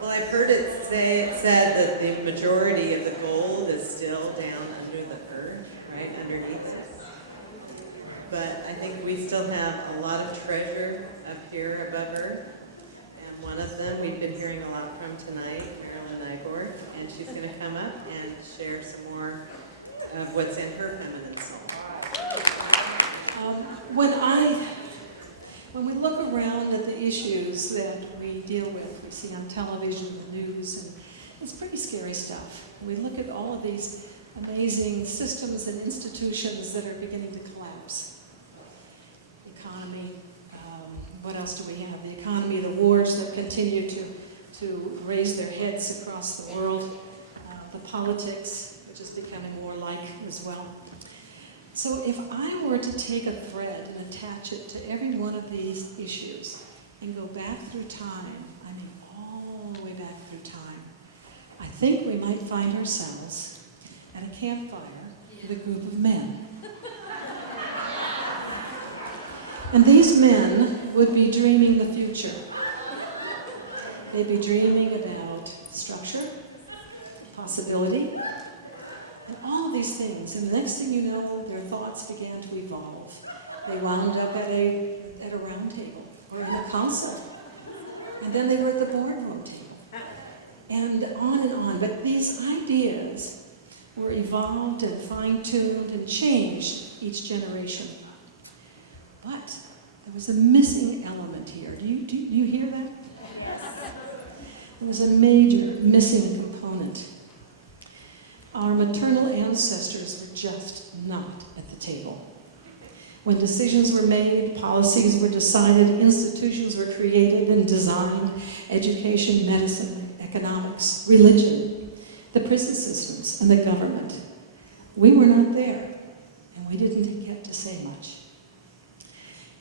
Well, I've heard it said that the majority of the gold is still down under the earth, right underneath us. But I think we still have a lot of treasure up here above earth. And one of them we've been hearing a lot from tonight, Marilyn Nyborg, and she's going to come up and share some more of what's in her feminine soul. When we look around at the issues that we deal with, we see on television, the news, and it's pretty scary stuff. We look at all of these amazing systems and institutions that are beginning to collapse. The economy, what else do we have? The economy, the wars that continue to raise their heads across the world, the politics, which is becoming more like as well. So if I were to take a thread and attach it to every one of these issues and go back through time, I mean all the way back through time, I think we might find ourselves at a campfire with a group of men. And these men would be dreaming the future. They'd be dreaming about structure, possibility, and all of these things. And the next thing you know, their thoughts began to evolve. They wound up at a round table or in a console. And then they were at the boardroom table. And on. But these ideas were evolved and fine-tuned and changed each generation. But there was a missing element here. Do you hear that? There was a major missing component. Our maternal ancestors were just not at the table. When decisions were made, policies were decided, institutions were created and designed, education, medicine, economics, religion, the prison systems, and the government. We were not there, and we didn't get to say much.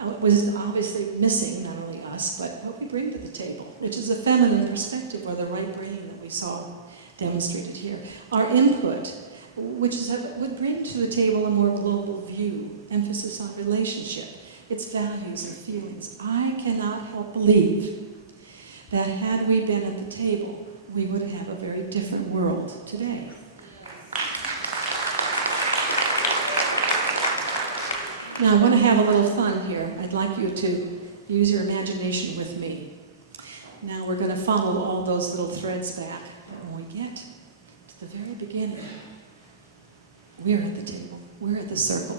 It was obviously missing, not only us, but what we bring to the table, which is a feminine perspective, or the right brain that we saw demonstrated here. Our input, which would bring to the table a more global view, emphasis on relationship, its values and feelings. I cannot help believe that had we been at the table, we would have a very different world today. Now, I want to have a little fun here. I'd like you to use your imagination with me. Now, we're going to follow all those little threads back. When we get to the very beginning, we're at the table. We're at the circle.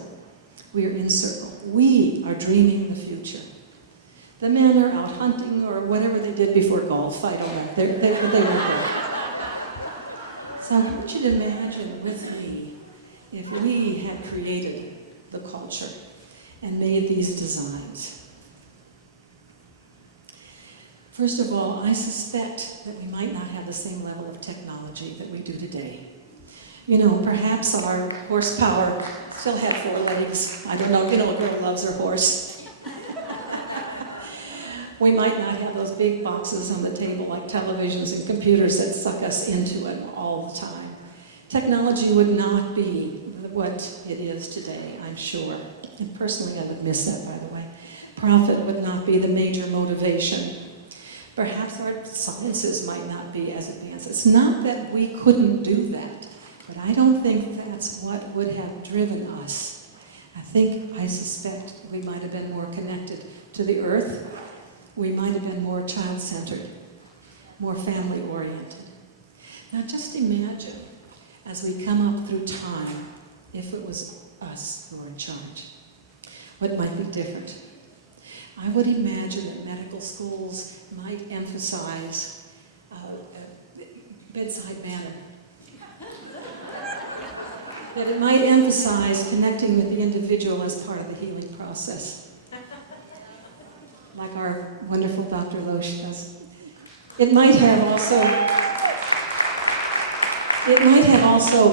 We are in circle. We are dreaming the future. The men are out hunting or whatever they did before golf. I don't know. They weren't there. So I want you to imagine with me if we had created the culture and made these designs. First of all, I suspect that we might not have the same level of technology that we do today. You know, perhaps our horsepower still had 4 legs. I don't know, you know, a girl loves her horse. We might not have those big boxes on the table like televisions and computers that suck us into it all the time. Technology would not be what it is today, I'm sure. And personally, I would miss that, by the way. Profit would not be the major motivation. Perhaps our sciences might not be as advanced. It's not that we couldn't do that, but I don't think that's what would have driven us. I suspect we might have been more connected to the earth. We might have been more child-centered, more family-oriented. Now just imagine, as we come up through time, if it was us who were in charge, what might be different? I would imagine that medical schools might emphasize bedside manner. That it might emphasize connecting with the individual as part of the healing process. Like our wonderful Dr. Loesch does. It might have also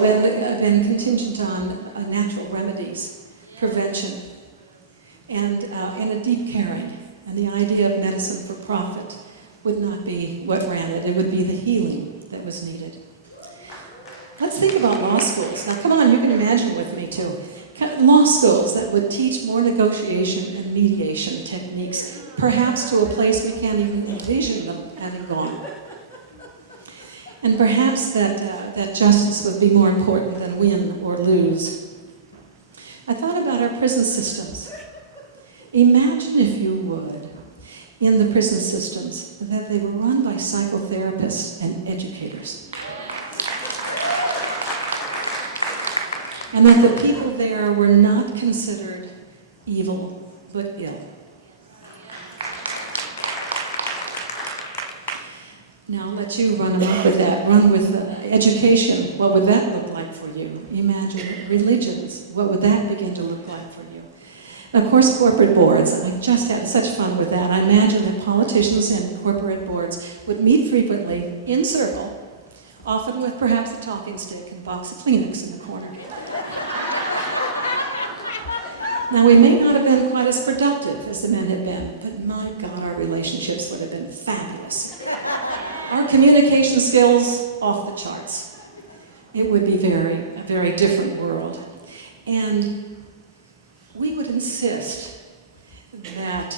been contingent on natural remedies, prevention, and a deep caring. And the idea of medicine for profit would not be what ran it. It would be the healing that was needed. Let's think about law schools. Now, come on, you can imagine with me, too. Law schools that would teach more negotiation and mediation techniques, perhaps to a place we can't even envision them having gone. And perhaps that justice would be more important than win or lose. I thought about our prison systems. Imagine, if you would, in the prison systems, that they were run by psychotherapists and educators. And that the people there were not considered evil, but ill. Now I'll let you run along with that. Run with education. What would that look like for you? Imagine religions. What would that begin to look like for you? And of course, corporate boards. I just had such fun with that. I imagine that politicians and corporate boards would meet frequently in circle, often with perhaps a talking stick and a box of Kleenex in the corner. Now, we may not have been quite as productive as the men had been, but my God, our relationships would have been fabulous. Our communication skills, off the charts. It would be a very different world. And we would insist that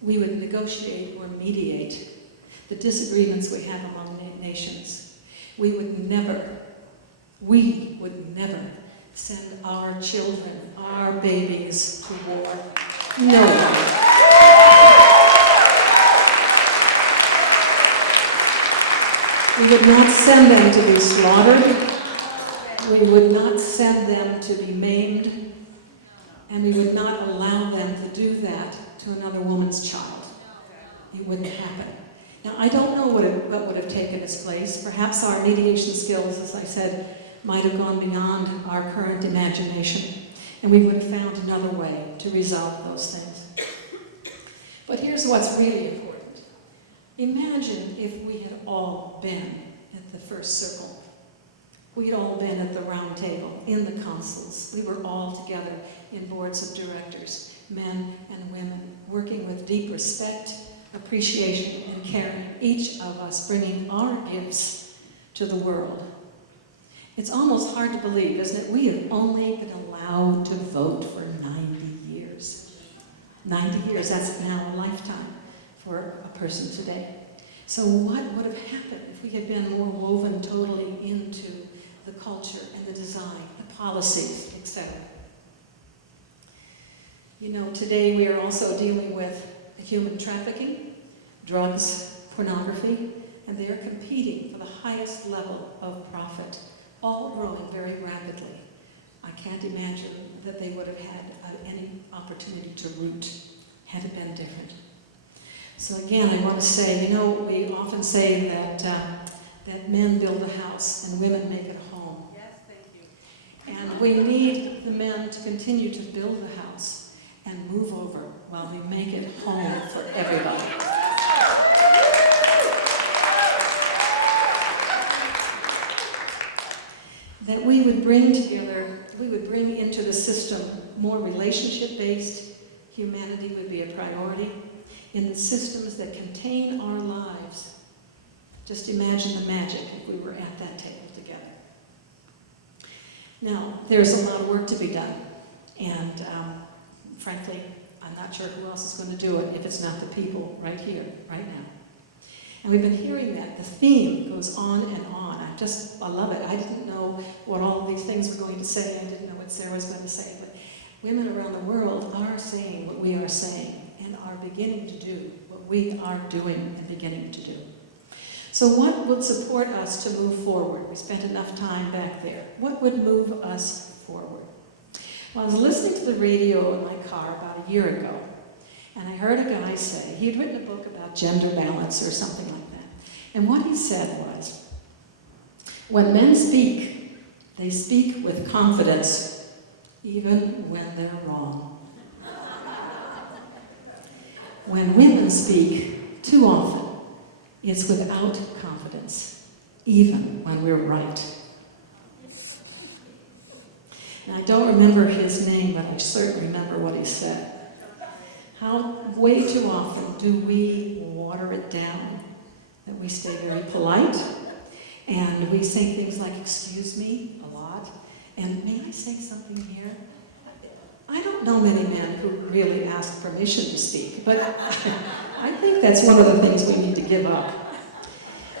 we would negotiate or mediate the disagreements we have among nations. We would never send our children, our babies to war. No one. We would not send them to be slaughtered. We would not send them to be maimed. And we would not allow them to do that to another woman's child. It wouldn't happen. Now, I don't know what would have taken its place. Perhaps our mediation skills, as I said, might have gone beyond our current imagination, and we would have found another way to resolve those things. But here's what's really important. Imagine if we had all been at the first circle. We'd all been at the round table, in the councils. We were all together in boards of directors, men and women, working with deep respect, appreciation, and caring, each of us bringing our gifts to the world. It's almost hard to believe, isn't it? We have only been allowed to vote for 90 years. 90 years, that's now a lifetime for a person today. So what would have happened if we had been more woven totally into the culture and the design, the policies, etc.? You know, today we are also dealing with human trafficking, drugs, pornography, and they are competing for the highest level of profit, all growing very rapidly. I can't imagine that they would have had any opportunity to root had it been different. So again, I want to say, you know, we often say that men build a house and women make it a home. Yes, thank you. And we need the men to continue to build the house and move over while we make it home for everybody. That we would bring into the system more relationship-based. Humanity would be a priority in the systems that contain our lives. Just imagine the magic if we were at that table together. Now, there's a lot of work to be done, and frankly, I'm not sure who else is going to do it if it's not the people right here, right now. And we've been hearing that. The theme goes on and on. I love it. I didn't know what all of these things were going to say. I didn't know what Sarah was going to say. But women around the world are saying what we are saying and are beginning to do what we are doing and beginning to do. So what would support us to move forward? We spent enough time back there. What would move us forward? Well, I was listening to the radio in my car about a year ago, and I heard a guy say, he had written a book about gender balance or something like that. And what he said was, when men speak, they speak with confidence, even when they're wrong. When women speak, too often, it's without confidence, even when we're right. And I don't remember his name, but I certainly remember what he said. How way too often do we water it down, that we stay very polite, and we say things like, excuse me, a lot, and may I say something here? I don't know many men who really ask permission to speak, but I think that's one of the things we need to give up.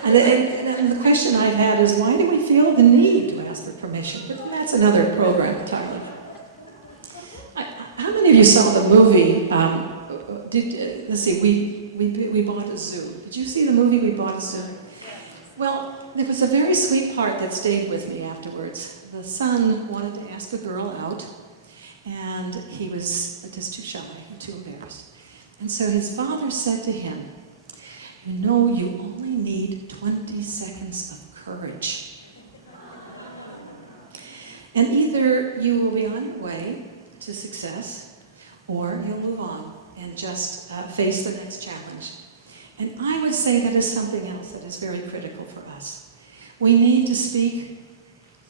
And the question I've had is, why do we feel the need to ask for permission? But that's another program entirely. How many of you saw the movie? Let's see, we bought a zoo. Did you see the movie We Bought a Zoo? Well, there was a very sweet part that stayed with me afterwards. The son wanted to ask the girl out, and he was just too shy and too embarrassed. And so his father said to him, "You know, you only need 20 seconds of courage. And either you will be on your way to success, or you'll move on and just face the next challenge." And I would say that is something else that is very critical for us. We need to speak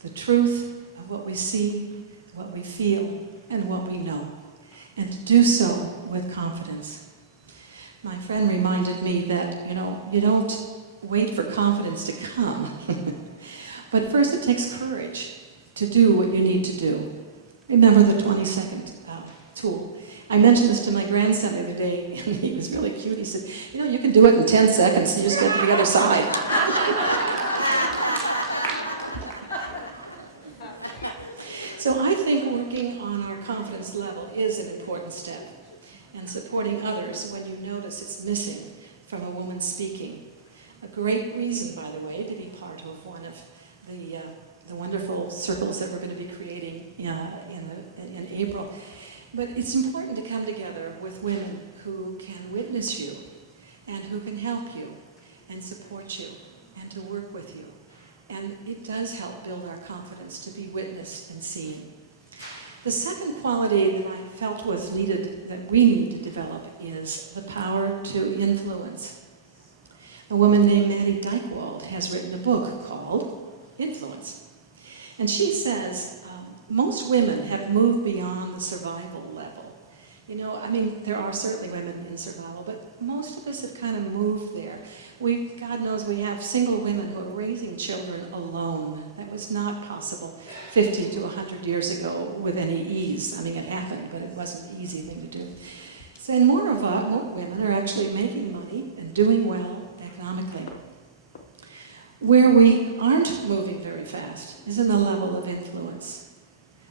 the truth of what we see, what we feel, and what we know, and to do so with confidence. My friend reminded me that, you don't wait for confidence to come, but first it takes courage to do what you need to do. Remember the 20-second tool. I mentioned this to my grandson the other day, and he was really cute. He said, "You can do it in 10 seconds, you just get to the other side." So I think working on our confidence level is an important step, and supporting others when you notice it's missing from a woman speaking. A great reason, by the way, to be part of one of the wonderful circles that we're going to be creating in April. But it's important to come together with women who can witness you and who can help you and support you and to work with you. And it does help build our confidence to be witnessed and seen. The second quality that I felt was needed, that we need to develop, is the power to influence. A woman named Maddie Dykewald has written a book called Influence. And she says, most women have moved beyond the survival level. There are certainly women in survival, but most of us have kind of moved there. God knows we have single women who are raising children alone. That was not possible 50 to 100 years ago with any ease. It happened, but it wasn't an easy thing to do. So, and more women are actually making money and doing well economically. Where we aren't moving very fast is in the level of influence.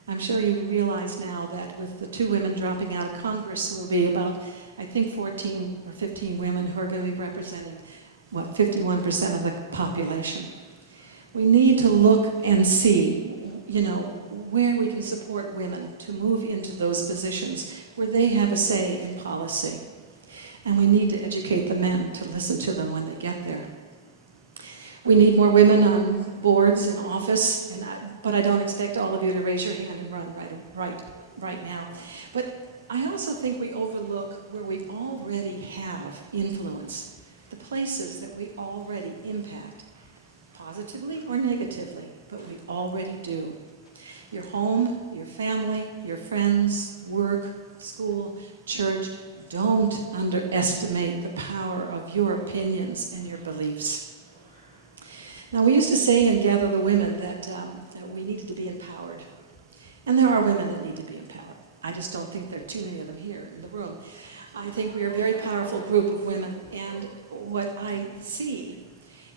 I'm sure you realize now that with the 2 women dropping out of Congress, will be about, I think, 14 or 15 women who are going to be representing, 51% of the population. We need to look and see, where we can support women to move into those positions where they have a say in policy. And we need to educate the men to listen to them when they get there. We need more women on boards and office, but I don't expect all of you to raise your hand and run right now. But I also think we overlook where we already have influence, the places that we already impact, positively or negatively, but we already do. Your home, your family, your friends, work, school, church, don't underestimate the power of your opinions and your beliefs. Now, we used to say in Gather the Women that we needed to be empowered. And there are women that need to be empowered. I just don't think there are too many of them here in the room. I think we are a very powerful group of women, and what I see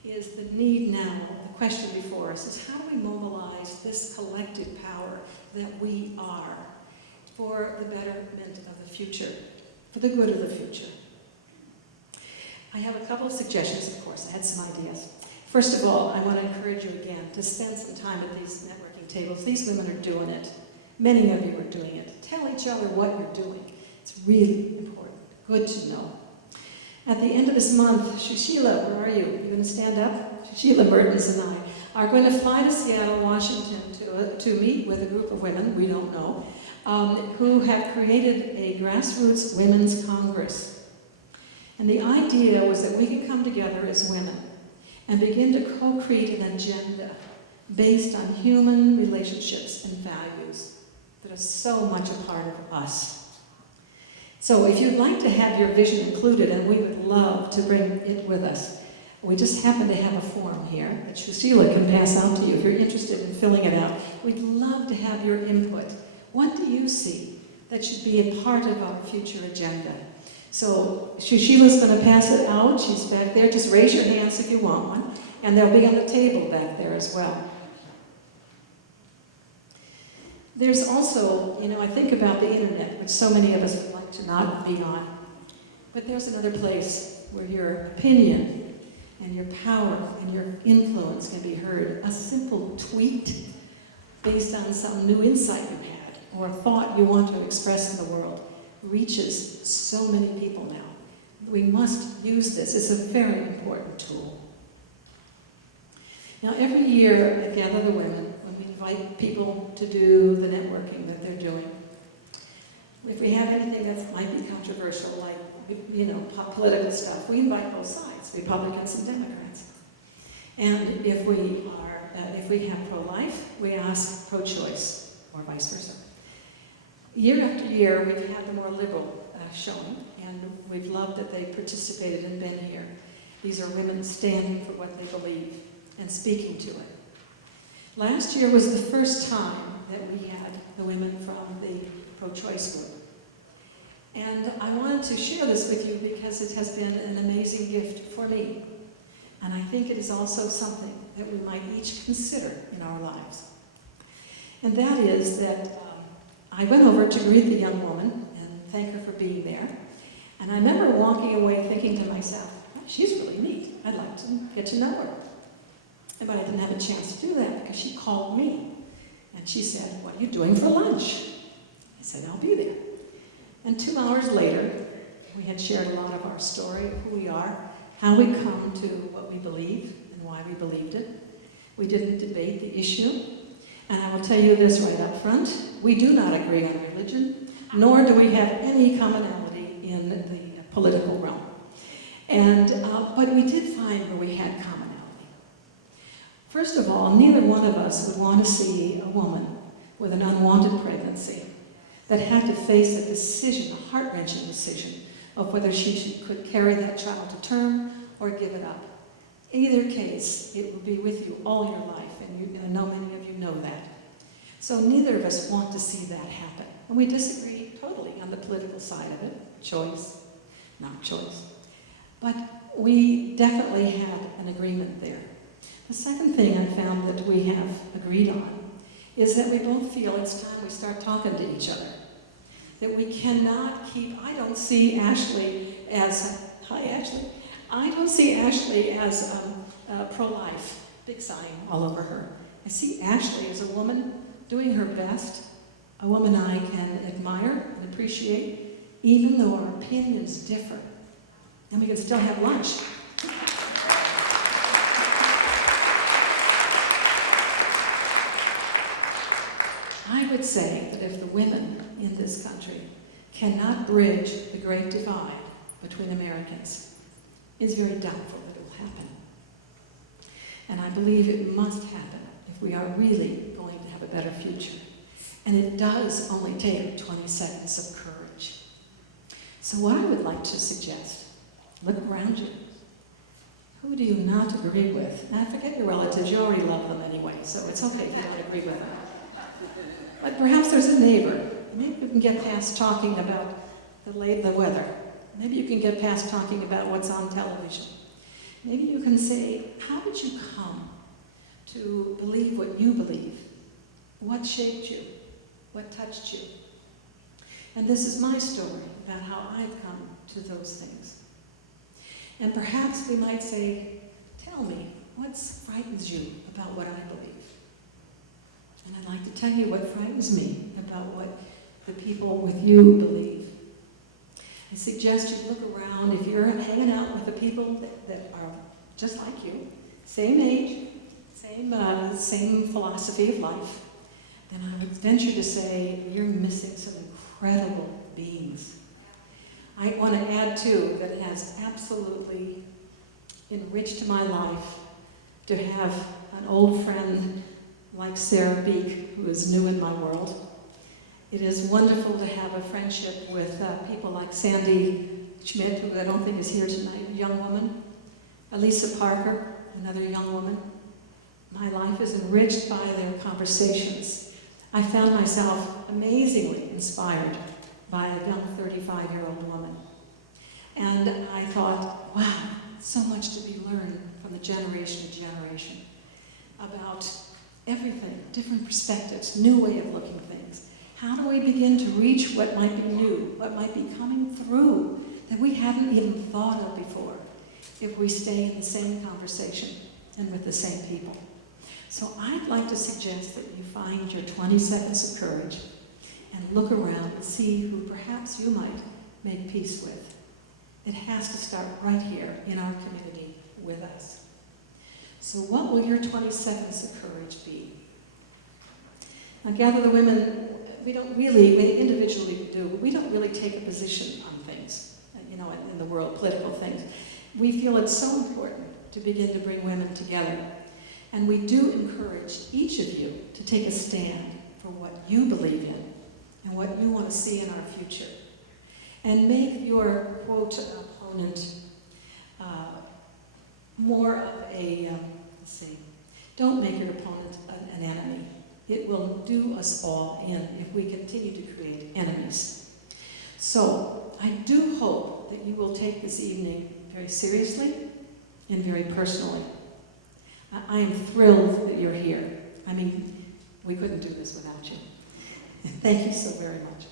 is the need now, the question before us is how do we mobilize this collective power that we are for the betterment of the future, for the good of the future. I have a couple of suggestions, of course. I had some ideas. First of all, I want to encourage you again to spend some time at these networking tables. These women are doing it. Many of you are doing it. Tell each other what you're doing. It's really important. Good to know. At the end of this month, Shushila, where are you? You going to stand up? Shushila Mertens and I are going to fly to Seattle, Washington to meet with a group of women, we don't know, who have created a grassroots women's congress. And the idea was that we could come together as women and begin to co-create an agenda based on human relationships and values that are so much a part of us. So if you'd like to have your vision included, and we would love to bring it with us, we just happen to have a form here that Shushila can pass out to you if you're interested in filling it out. We'd love to have your input. What do you see that should be a part of our future agenda? So Sheila's going to pass it out. She's back there. Just raise your hands if you want one. And they'll be on the table back there as well. There's also, I think about the internet, which so many of us would like to not be on. But there's another place where your opinion and your power and your influence can be heard. A simple tweet based on some new insight you had or a thought you want to express in the world reaches so many people now. We must use this. It's a very important tool. Now, every year I gather the women when we invite people to do the networking that they're doing. If we have anything that might be controversial, like, political stuff, we invite both sides, Republicans and Democrats. And if we have pro-life, we ask pro-choice, or vice versa. Year after year, we've had the more liberal showing, and we've loved that they participated and been here. These are women standing for what they believe and speaking to it. Last year was the first time that we had the women from the pro-choice group. And I wanted to share this with you because it has been an amazing gift for me. And I think it is also something that we might each consider in our lives. And that is that I went over to greet the young woman and thank her for being there. And I remember walking away thinking to myself, she's really neat. I'd like to get to know her. But I didn't have a chance to do that because she called me. And she said, what are you doing for lunch? I said, I'll be there. And 2 hours later, we had shared a lot of our story of who we are, how we come to what we believe and why we believed it. We didn't debate the issue. And I will tell you this right up front, we do not agree on religion, nor do we have any commonality in the political realm. But we did find where we had commonality. First of all, neither one of us would want to see a woman with an unwanted pregnancy that had to face a decision, a heart-wrenching decision, of whether she could carry that child to term or give it up. In either case, it will be with you all your life, and I know many of you know that. So neither of us want to see that happen. And we disagree totally on the political side of it, choice, not choice. But we definitely had an agreement there. The second thing I found that we have agreed on is that we both feel it's time we start talking to each other. That we cannot keep, I don't see Ashley as, hi Ashley, I don't see Ashley as pro-life, big sign all over her. I see Ashley as a woman doing her best, a woman I can admire and appreciate, even though our opinions differ. And we can still have lunch. I would say that if the women in this country cannot bridge the great divide between Americans, it's very doubtful that it will happen. And I believe it must happen if we are really going to have a better future. And it does only take 20 seconds of courage. So what I would like to suggest, look around you. Who do you not agree with? Now forget your relatives, you already love them anyway, so it's okay if you don't agree with them. But perhaps there's a neighbor. Maybe you can get past talking about the weather. Maybe you can get past talking about what's on television. Maybe you can say, how did you come to believe what you believe? What shaped you? What touched you? And this is my story about how I've come to those things. And perhaps we might say, tell me, what frightens you about what I believe? And I'd like to tell you what frightens me about what the people with you believe. I suggest you look around. If you're hanging out with the people that are just like you, same age, same philosophy of life, then I would venture to say you're missing some incredible beings. I want to add, too, that it has absolutely enriched my life to have an old friend like Sarah Beek, who is new in my world. It is wonderful to have a friendship with people like Sandy Schmidt, who I don't think is here tonight, a young woman. Elisa Parker, another young woman. My life is enriched by their conversations. I found myself amazingly inspired by a young 35-year-old woman. And I thought, wow, so much to be learned from the generation to generation about everything, different perspectives, new way of looking things. How do we begin to reach what might be new, what might be coming through that we haven't even thought of before if we stay in the same conversation and with the same people? So I'd like to suggest that you find your 20 seconds of courage and look around and see who perhaps you might make peace with. It has to start right here in our community with us. So what will your 20 seconds of courage be? Now gather the women, we individually do, but we don't really take a position on things, in the world, political things. We feel it's so important to begin to bring women together. And we do encourage each of you to take a stand for what you believe in and what you want to see in our future. And make your, quote, opponent more of a, don't make your opponent an enemy. It will do us all in if we continue to create enemies. So I do hope that you will take this evening very seriously and very personally. I am thrilled that you're here. I mean, we couldn't do this without you. Thank you so very much.